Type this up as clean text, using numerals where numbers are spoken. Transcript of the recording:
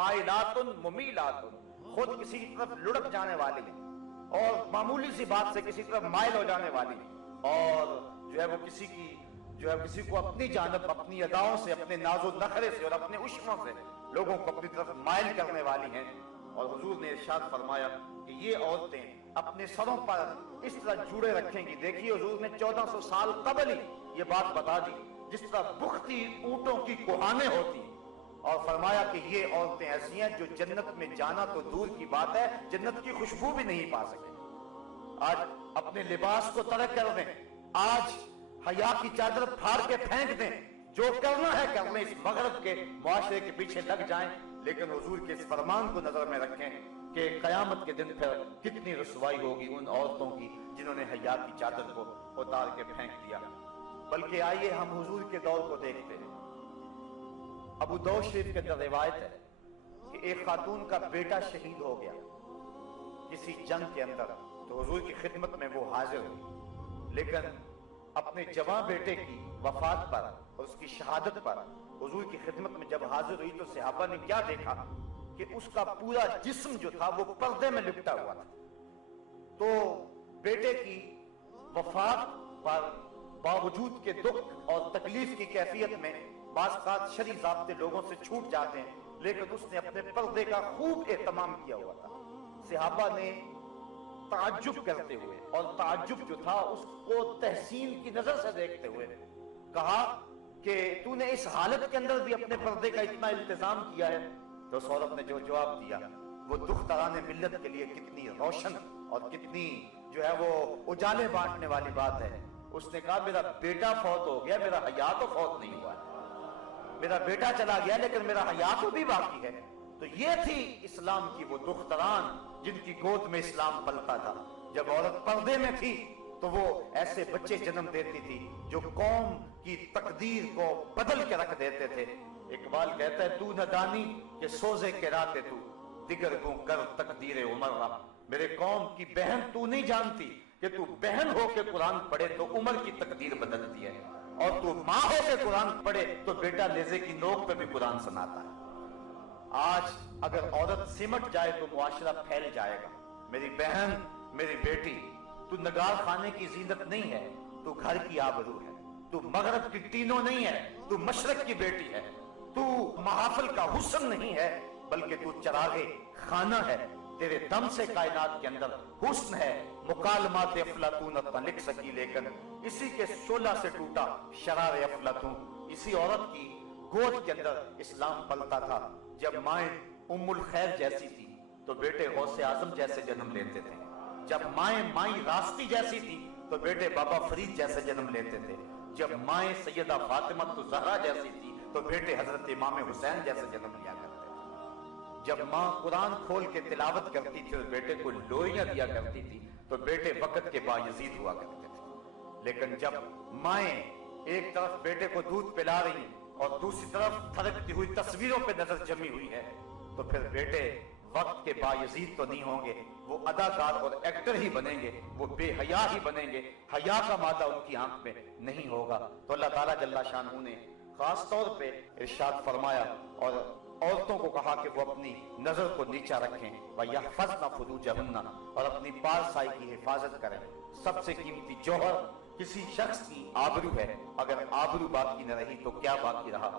مائلاتن ممیلاتن، خود کسی کی طرف لڑک جانے والی اور معمولی سی بات سے کسی طرف مائل ہو جانے والی، اور جو ہے وہ کسی کو اپنی جانب اپنی اداؤں سے، اپنے ناز و نخرے سے اور اپنے عشقوں سے لوگوں کو اپنی طرف مائل کرنے والی ہیں۔ اور حضور نے ارشاد فرمایا کہ یہ عورتیں اپنے سروں پر اس طرح جوڑے رکھیں گی۔ دیکھیے حضور نے 1400 سال قبل ہی یہ بات بتا دی، جس طرح بختی اونٹوں کی کوہانیں ہوتی، اور فرمایا کہ یہ عورتیں ایسی ہیں جو جنت میں جانا تو دور کی بات ہے، جنت کی خوشبو بھی نہیں پا سکے۔ آج اپنے لباس کو ترک کر دیں، آج حیا کی چادر پھاڑ کے پھینک دیں، جو کرنا ہے کر لیں، اس مغرب کے معاشرے کے پیچھے لگ جائیں، لیکن حضور کے اس فرمان کو نظر میں رکھیں کہ قیامت کے دن پھر کتنی رسوائی ہوگی ان عورتوں کی جنہوں نے حیا کی چادر کو اتار کے پھینک دیا۔ بلکہ آئیے ہم حضور کے دور کو دیکھتے ہیں۔ ابو داؤد شریف کے اندر روایت ہے کہ ایک خاتون کا بیٹا شہید ہو گیا کسی جنگ کے اندر، تو حضور کی خدمت میں وہ حاضر ہوئی، لیکن اپنے جوان بیٹے کی وفات پر اور اس کی شہادت پر حضور کی خدمت میں جب حاضر ہوئی تو صحابہ نے کیا دیکھا کہ اس کا پورا جسم جو تھا وہ پردے میں لپٹا ہوا تھا۔ تو بیٹے کی وفات پر باوجود کے دکھ اور تکلیف کی کیفیت میں بعض اوقات شرعی ضابطے لوگوں سے چھوٹ جاتے ہیں، لیکن اس نے اپنے پردے کا خوب اہتمام کیا ہوا تھا۔ صحابہ نے تعجب کرتے ہوئے، اور تعجب جو تھا اس کو تحسین کی نظر سے دیکھتے ہوئے، کہا کہ تو نے اس حالت کے اندر بھی اپنے پردے کا اتنا التزام کیا ہے؟ تو اس عورت نے جو جواب دیا وہ دختران ملت کے لیے کتنی روشن اور کتنی جو ہے وہ اجالے بانٹنے والی بات ہے۔ اس نے کہا میرا بیٹا فوت ہو گیا، میرا حیا تو فوت نہیں ہوا ہے، میرا بیٹا چلا گیا لیکن میرا حیا تو بھی باقی ہے۔ تو یہ تھی اسلام کی وہ دختران جن کی گود میں اسلام پلتا تھا۔ جب عورت پردے میں تھی تو وہ ایسے بچے جنم دیتی تھی جو قوم کی تقدیر کو بدل کے رکھ دیتے تھے۔ اقبال کہتا ہے تو نہ دانی کہ سوزے کے راتے تو دیگر کو کر تقدیر عمر را، میرے قوم کی بہن تو نہیں جانتی کہ تو بہن ہو کے قرآن پڑھے تو عمر کی تقدیر بدلتی ہے، اور تو ماں ہو کے قرآن پڑھے تو بیٹا نیزے کی نوک پہ بھی قرآن سناتا ہے۔ آج اگر عورت سمٹ جائے تو معاشرہ پھیل جائے گا۔ میری بہن، میری بیٹی، تو نگار خانے کی زینت نہیں ہے، تو گھر کی آبرو ہے، تو مغرب کی ٹینوں نہیں ہے، تو مشرق کی بیٹی ہے، تو محافل کا حسن نہیں ہے بلکہ تو چراغے خانہ ہے، تیرے دم سے کائنات کے اندر حسن ہے۔ مکالمات افلاطون نہ لکھ سکی لیکن اسی کے شعلہ سے ٹوٹا شرار افلاطون۔ اسی عورت کی گود کے اندر اسلام پلتا تھا۔ جب مائیں ام الخیر جیسی تھی تو بیٹے غوث اعظم جیسے جنم لیتے تھے، جب مائیں راستی جیسی تھی تو بیٹے بابا فرید جیسے جنم لیتے تھے، جب مائیں سیدہ فاطمہ زہرا جیسی تھی تو بیٹے حضرت امام حسین جیسے جنم لیا کرتے تھے، جب ماں قرآن کھول کے تلاوت کرتی تھی اور بیٹے کو لوئیاں دیا کرتی تھی تو بیٹے وقت کے بایزید ہوا کرتے تھے۔ لیکن جب مائیں ایک طرف بیٹے کو دودھ پلا رہی ہیں اور دوسری طرف تھرکتی ہوئی تصویروں پہ نظر جمی ہوئی ہے تو پھر بیٹے وقت کے بایزید تو نہیں ہوں گے، وہ اداکار اور ایکٹر ہی بنیں گے، وہ بے حیا ہی بنیں گے، حیا کا مادہ ان کی آنکھ میں نہیں ہوگا۔ تو اللہ تعالیٰ جل شانہ نے خاص طور پہ ارشاد فرمایا اور عورتوں کو کہا کہ وہ اپنی نظر کو نیچا رکھیں، وَيَحْفَظْنَ فُرُوجَهُنَّ، اور اپنی پارسائی کی حفاظت کریں۔ سب سے قیمتی جوہر کسی شخص کی آبرو ہے، اگر آبرو باقی نہ رہی تو کیا باقی رہا؟